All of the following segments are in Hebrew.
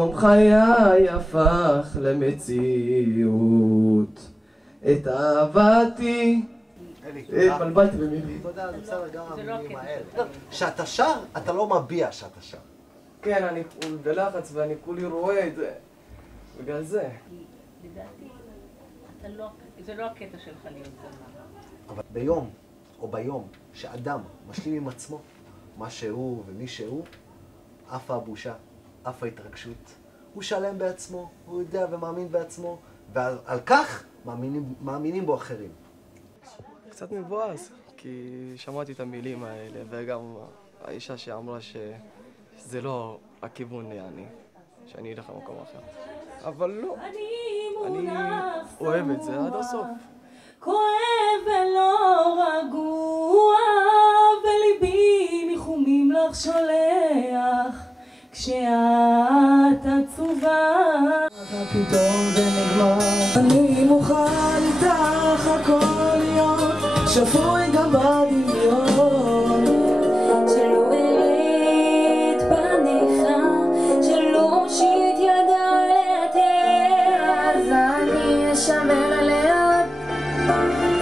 חלום חיי הפך למציאות. את אהבתי... התבלבלתי במילים. תודה, זה בסדר גם המילים האלה. כשאתה שר, אתה לא מביע שאתה שר. כן, אני בלחץ ואני כולי רואה את זה. בגלל זה. לדעתי, זה לא הקטע שלך להיות זמר. אבל ביום, או ביום, שאדם משלים עם עצמו, מה שהוא ומי שהוא, אף הבושה, אף ההתרגשות. הוא שלם בעצמו, הוא יודע ומאמין בעצמו, ועל כך מאמינים בו אחרים. קצת מבואס, כי שמעתי את המילים האלה, וגם האישה שאמרה שזה לא הכיוון יעני, שאני אלך למקום אחר. אבל לא, אני אוהב את זה עד הסוף. כואב ולא רגוע, וליבי ניחומים לך שולח, כשאת עצובה. פתאום זה נגמר, אני מוכן איתך הכל להיות, שפוי גם בדמיון. שלא אראה את פניך, שלא אושיט ידה לאתר, אז אני אשמר עליה,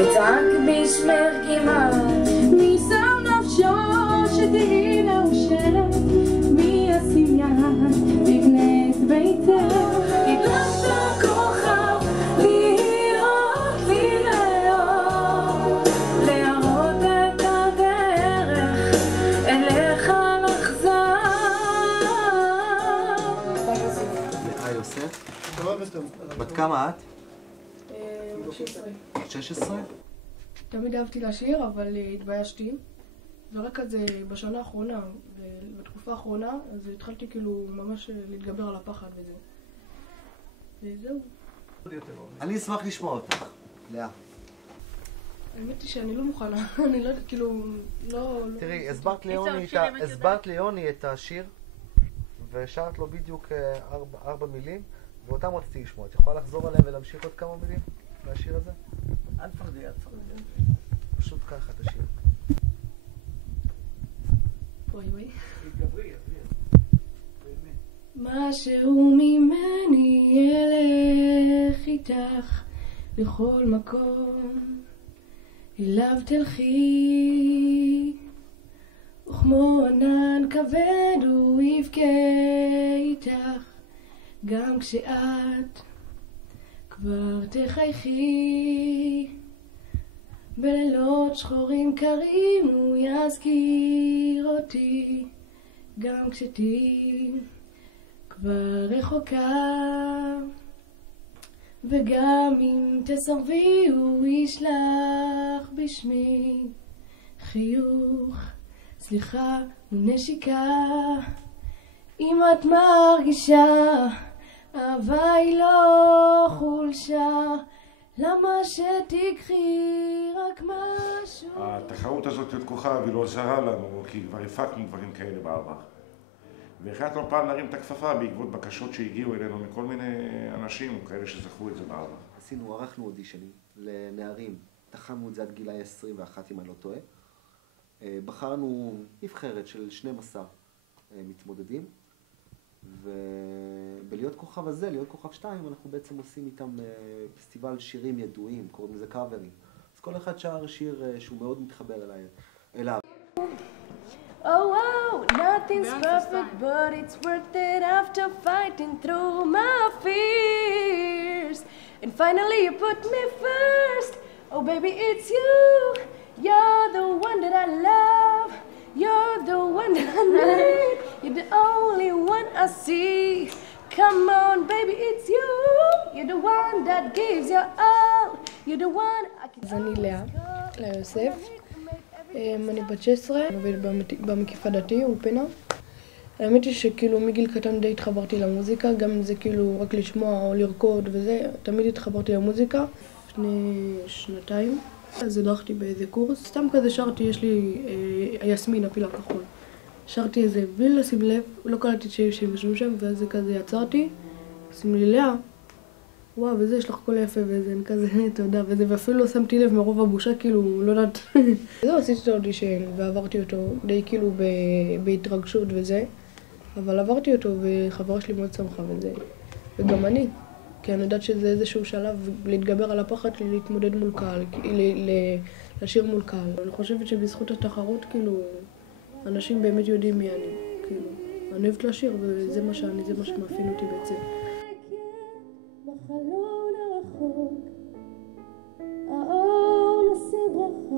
אצעק בשמך כמעט. מי שם נפשו שתהי מאושרת, מי ישים יד בגנת ביתך. הדלקת כוכב לראות לי לאור, להראות את הדרך אליך לחזור. לאה יוסף. בת כמה את? 16? תמיד אהבתי לשיר, אבל התביישתי. ורק כזה בשנה האחרונה, בתקופה האחרונה, אז התחלתי כאילו ממש להתגבר על הפחד וזה. וזהו. אני אשמח לשמוע אותך, לאה. האמת היא שאני לא מוכנה, אני לא יודעת, כאילו, לא... תראי, הסברת ליוני את השיר, ושרת לו בדיוק 4 מילים, ואותם רציתי לשמוע. את יכולה לחזור עליהם ולהמשיך עוד כמה מילים מהשיר הזה? אל תפחדי. פשוט ככה את השיר. וואי. התגברי. משהו ממני ילך איתך לכל מקום, אליו תלכי, וכמו ענן כבד הוא יבכה איתך, גם כשאת כבר תחייכי. בלילות שחורים קרים הוא יזכיר אותי, גם כשתהי כבר רחוקה. וגם אם תסרבי הוא ישלח בשמי חיוך, סליחה ונשיקה. אם את מרגישה אהבה היא לא חולשה, למה שתקחי רק משהו? התחרות הזאת של כוכב היא לא זרה לנו, כי כבר הפקנו דברים כאלה בעבר. והחלטנו פעם להרים את הכפפה בעקבות בקשות שהגיעו אלינו מכל מיני אנשים, כאלה שזכרו את זה בעבר. ערכנו אודישנים לנערים, תחמנו את זה עד גילאי 21 אם אני לא טועה. בחרנו נבחרת של 12 מתמודדים, ובלהיות כוכב הזה, להיות כוכב 2, אנחנו בעצם עושים איתם פסטיבל שירים ידועים, קוראים לזה קאברים. אז כל אחד שר שיר שהוא מאוד מתחבר אליו. Oh wow, nothing's perfect, but it's worth it after fighting through my fears. And finally you put me first. Oh baby, it's you. You're the one that I love. You're the one that I need. You're the only one I see. Come on baby, it's you. You're the one that gives your all. You're the one I can... אז אני לאה יוסף. אני בת 16, עובדת במקיף הדתי, אולפנה. האמת היא שכאילו מגיל קטן די התחברתי למוזיקה, גם אם זה כאילו רק לשמוע או לרקוד וזה, תמיד התחברתי למוזיקה. לפני 2 אז הדרכתי באיזה קורס, סתם כזה שרתי, יש לי היסמין, הפיל הכחול. שרתי איזה בלי לשים לב, לא קלטתי שהם יושבים שם, ואז כזה יצרתי, עושים לי לאה, וואו, וזה יש לך קול יפה וזה, אני כזה, תודה, וזה, ואפילו לא שמתי לב מרוב הבושה, כאילו, לא יודעת. זהו, עשיתי את האודישן ועברתי אותו די כאילו בהתרגשות וזה, אבל עברתי אותו, וחברה שלי מאוד שמחה וזה, וגם אני. כי אני יודעת שזה איזשהו שלב להתגבר על הפחד שלי, להתמודד מול קהל, לשיר מול קהל. אני חושבת שבזכות התחרות, כאילו, אנשים באמת יודעים מי אני. כאילו, אני אוהבת לשיר, וזה מה שאני, זה מה שמאפיין אותי בעצם. בחלון הרחוק, האור נושא ברכה,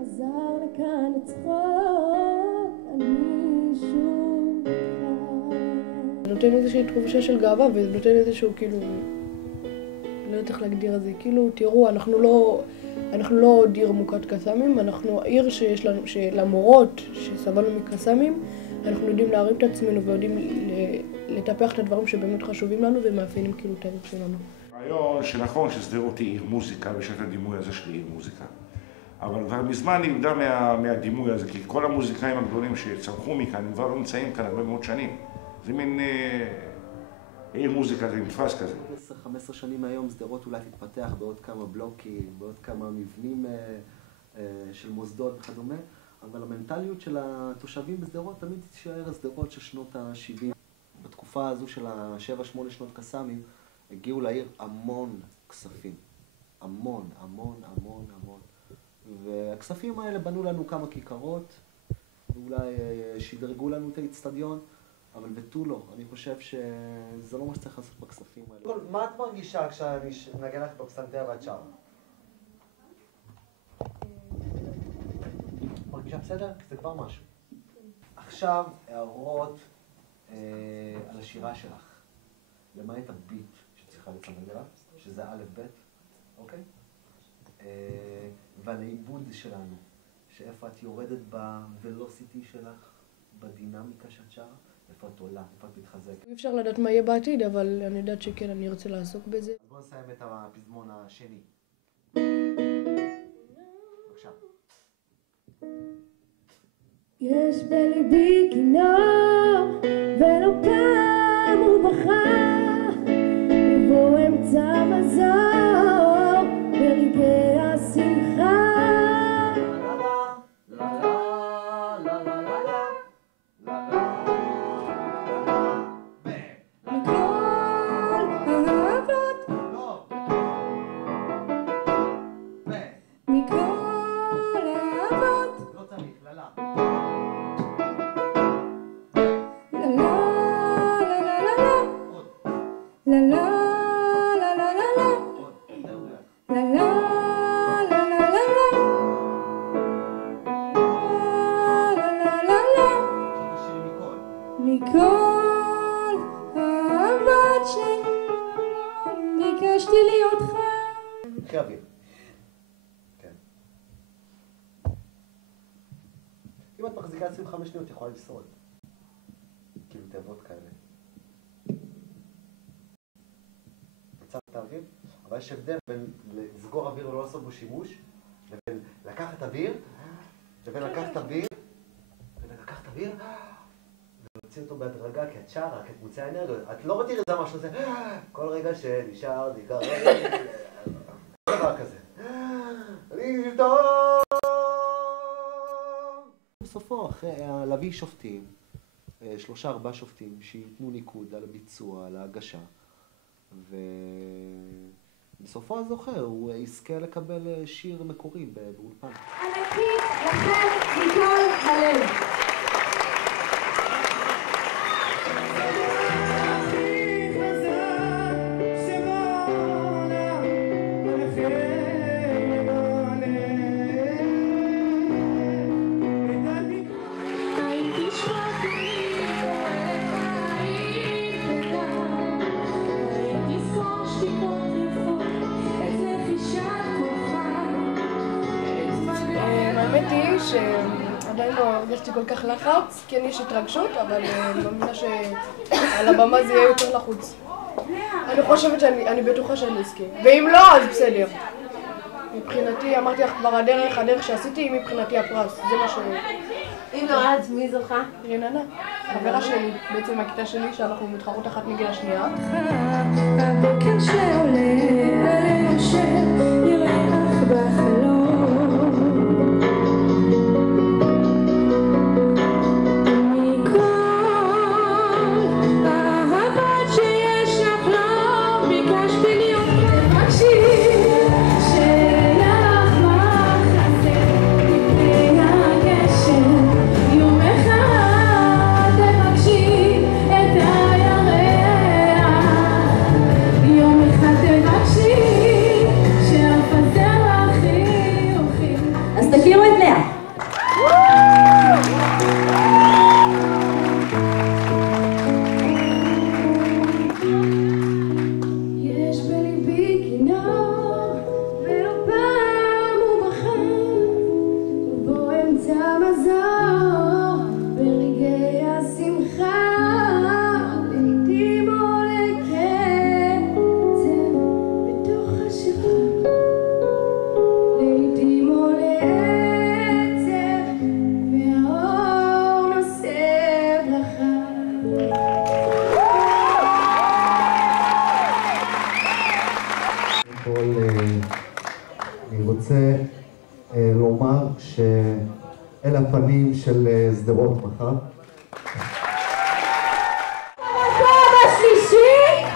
חזר לכאן לצחוק, אני שוב איתך. זה נותן איזושהי תחושה של גאווה, וזה נותן איזשהו כאילו, לא יודעת איך להגדיר את זה, כאילו, תראו, אנחנו לא עיר מוכת קסאמים, אנחנו עיר שיש לנו, שלמרות שסבלנו מקסאמים, אנחנו יודעים להרים את עצמנו ויודעים לטפח את הדברים שבאמת חשובים לנו ומאפיינים כאילו את העיר שלנו. הרעיון שנכון ששדרות היא עיר מוזיקה, ויש את הדימוי הזה של עיר מוזיקה. אבל כבר מזמן היא נמדה מהדימוי הזה, כי כל המוזיקאים הגדולים שצמחו מכאן, הם כבר לא נמצאים כאן הרבה מאוד שנים. זה מין עיר מוזיקה, זה נתפס כזה. 10-15 שנים מהיום שדרות אולי תתפתח בעוד כמה בלוקים, בעוד כמה מבנים של מוסדות וכדומה, אבל המנטליות של התושבים בשדרות תמיד תישאר שדרות של שנות ה-70. בתקופה הזו של ה-7-8 שנות קסאמים הגיעו לעיר המון כספים. המון. והכספים האלה בנו לנו כמה כיכרות, ואולי שדרגו לנו את האצטדיון, אבל ותו לא. אני חושב שזה לא מה שצריך לעשות בכספים האלה. מה את מרגישה כשאני נגן לך בפסנתר ואת שרה? מרגישה בסדר? זה כבר משהו. עכשיו הערות על השירה שלך. למעט הביט שצריכה לצמד אליו, שזה א' ב', אוקיי? ועל העיבוד שלנו, שאיפה את יורדת בוולוסיטי שלך, בדינמיקה שאת שרה, איפה את עולה, איפה את מתחזקת. אי אפשר לדעת מה יהיה בעתיד, אבל אני יודעת שכן, אני ארצה לעסוק בזה. אז בואו נסיים את הפזמון השני. בבקשה. יש בליבי כינור, ולא פעם הוא בכה, ובו אמצע מזור, ברגעי השמחה. ביקשתי להיות חם. קחי אוויר. כן. אם את מחזיקה 25 שניות, את יכולה לשרוד. כאילו תיבות כאלה. עצרת את האוויר, אבל יש הבדל בין לסגור אוויר ולא לעשות בו שימוש, לבין לקחת אוויר, לבין לקחת אוויר, ולהוציא אותו בהדרגה, כי את שרה, כי את מוציאה אנרגיות. את לא תראי זה משהו הזה, כל רגע שנשארתי, דבר כזה. אני טוב. בסופו, אחרי להביא שופטים, 3-4 שופטים שיתנו ניקוד על הביצוע, על ההגשה, ובסופו הזוכר הוא יזכה לקבל שיר מקורי באולפן. ענקית לכם מכל הלב. האמת היא שעדיין לא הרגשתי כל כך לחץ, כן יש התרגשות, אבל אני מאמינה שעל הבמה זה יהיה יותר לחוץ. אני חושבת שאני בטוחה שאני אזכה, ואם לא, אז בסדר. מבחינתי, אמרתי לך כבר הדרך שעשיתי היא מבחינתי הפרס, זה מה ש... אם נועד, מי זוכה? רננה, חברה שלי, בעצם הכיתה שלי, שאנחנו מתחרות אחת נגד השנייה. הבוקר שעולה עלינו שנראה לך בחלום, מכל כל אני רוצה לומר שאלה הפנים של שדרות מחר. במקום השלישי,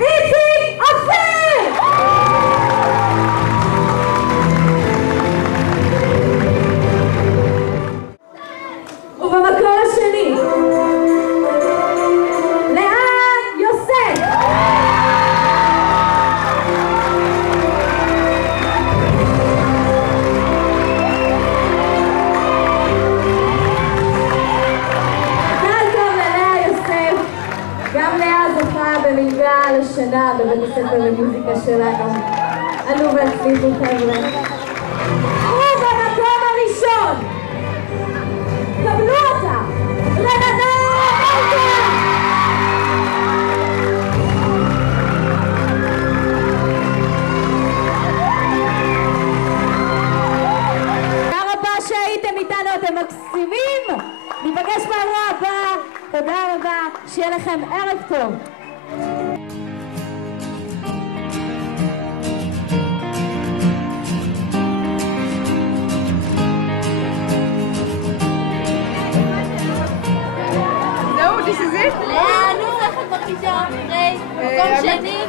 איציק אופיר! ובמקום השני, במלגה לשנה בבית הספר למוזיקה שלנו. עלו והצליחו חבר'ה. ובמקום הראשון, קבלו אותה, רננה מלכה! תודה רבה שהייתם איתנו, אתם מקסימים! ניפגש באירוע הבא, תודה רבה, שיהיה לכם ערב טוב.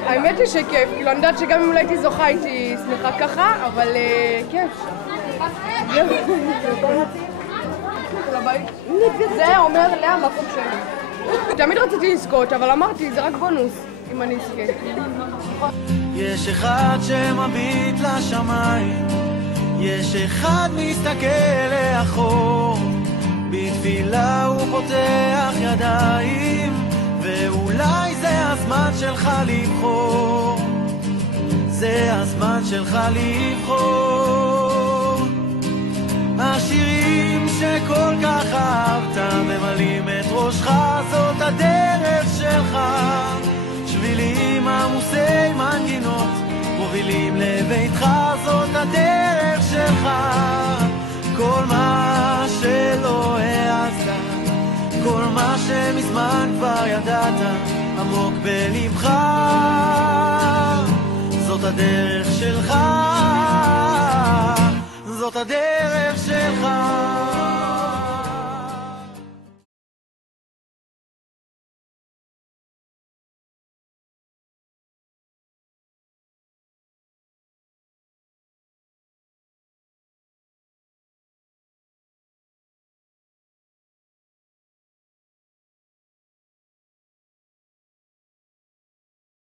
האמת היא שכיף, כאילו אני יודעת שגם אם לא הייתי זוכה הייתי שמחה ככה, אבל כיף. זה אומר לאה מקום שלי. תמיד רציתי לזכות, אבל אמרתי, זה רק בונוס אם אני אזכה. יש אחד שמביט לשמיים, יש אחד מסתכל לאחור, בתפילה הוא פותח ידיים, ואולי זה הזמן שלך לבחור, זה הזמן שלך לבחור. השירים שכל כך אהבת ממלאים את ראשך, זאת הדרך שלך. שבילים עמוסי מנגינות מובילים לביתך, זאת הדרך שלך. כל מה שלא העזת, כל מה שמזמן כבר ידעת עמוק בלבך, זאת הדרך שלך, זאת הדרך